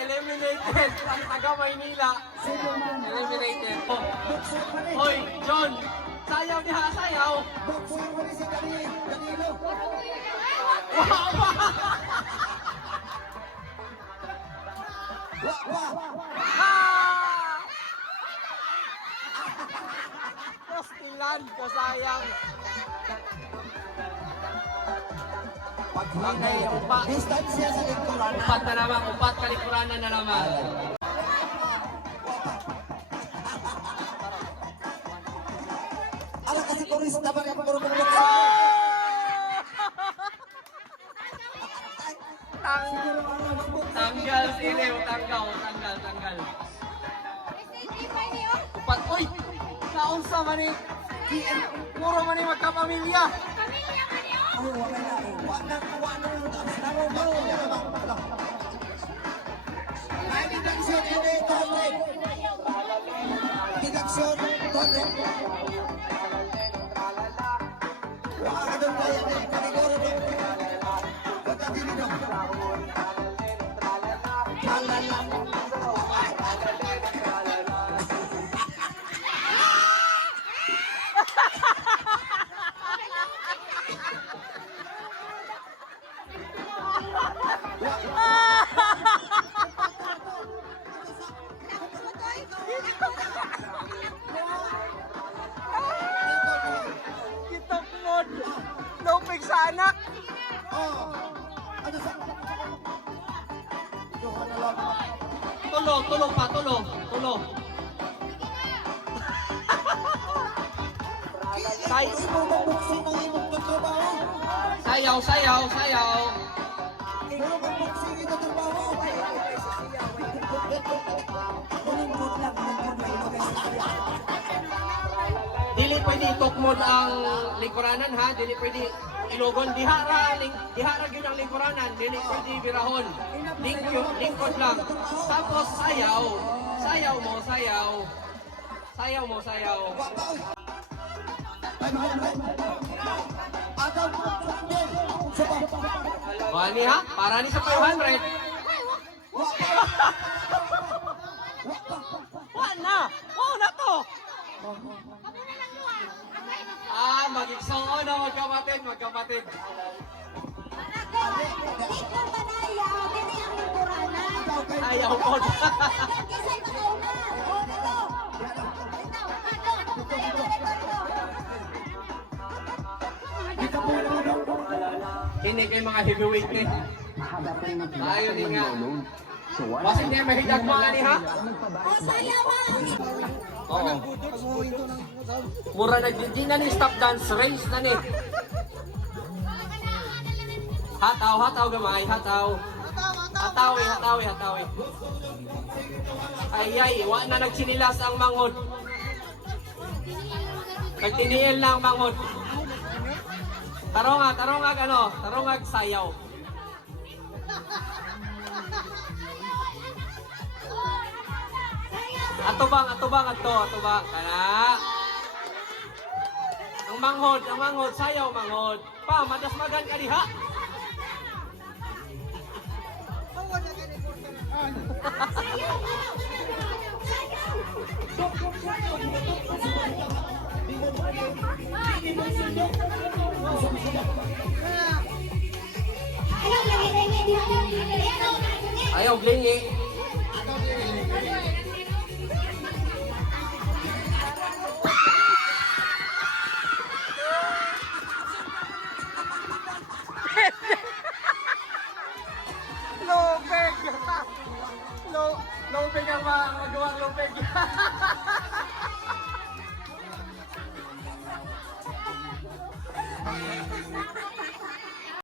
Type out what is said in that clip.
Eliminated ang taga Maynila. Eliminated. Hoy, John! Sayaw niya, sayaw! Wow! Pastilan, kasayang. Okay, upat. Distansya sa likuran. Upat na naman, upat kalikuranan na naman. Ala kasi kurista ba yung kurumong Tanggal sini, tanggal. Upat, uy! Kaunsa man ni? Puro man ni magkapamilya. Kitok mod. Lupig sa anak. Tulo pa. Sayaw. Dili pwede itukmod ang lingkuranan ha, dili pwede ilogon dihara gyud ang lingkuranan, dili pwede birahon. Lingkod lang. Tapos sayaw mo. Wani ha, para ni sa 500. Wow na to. Magigsoon na magkapatid. Ayaw ko. Hindi kayo mga heavyweight eh. Tayo din nga. Kasi hindi mahidag mo ani ha? Oo. Mura na, di na ni stop dance, race na ni. Hataw gamay, hataw. Hatawi. Ay, wa na nagsinilas ang mangod. Nagtiniil na ang mangod. Tarongag sayaw. Atubang. Kana. Ang manghod, sayaw manghod. Pa, madasmagan ka diha. Ayaw blingi. Lupig ang magawang lupig.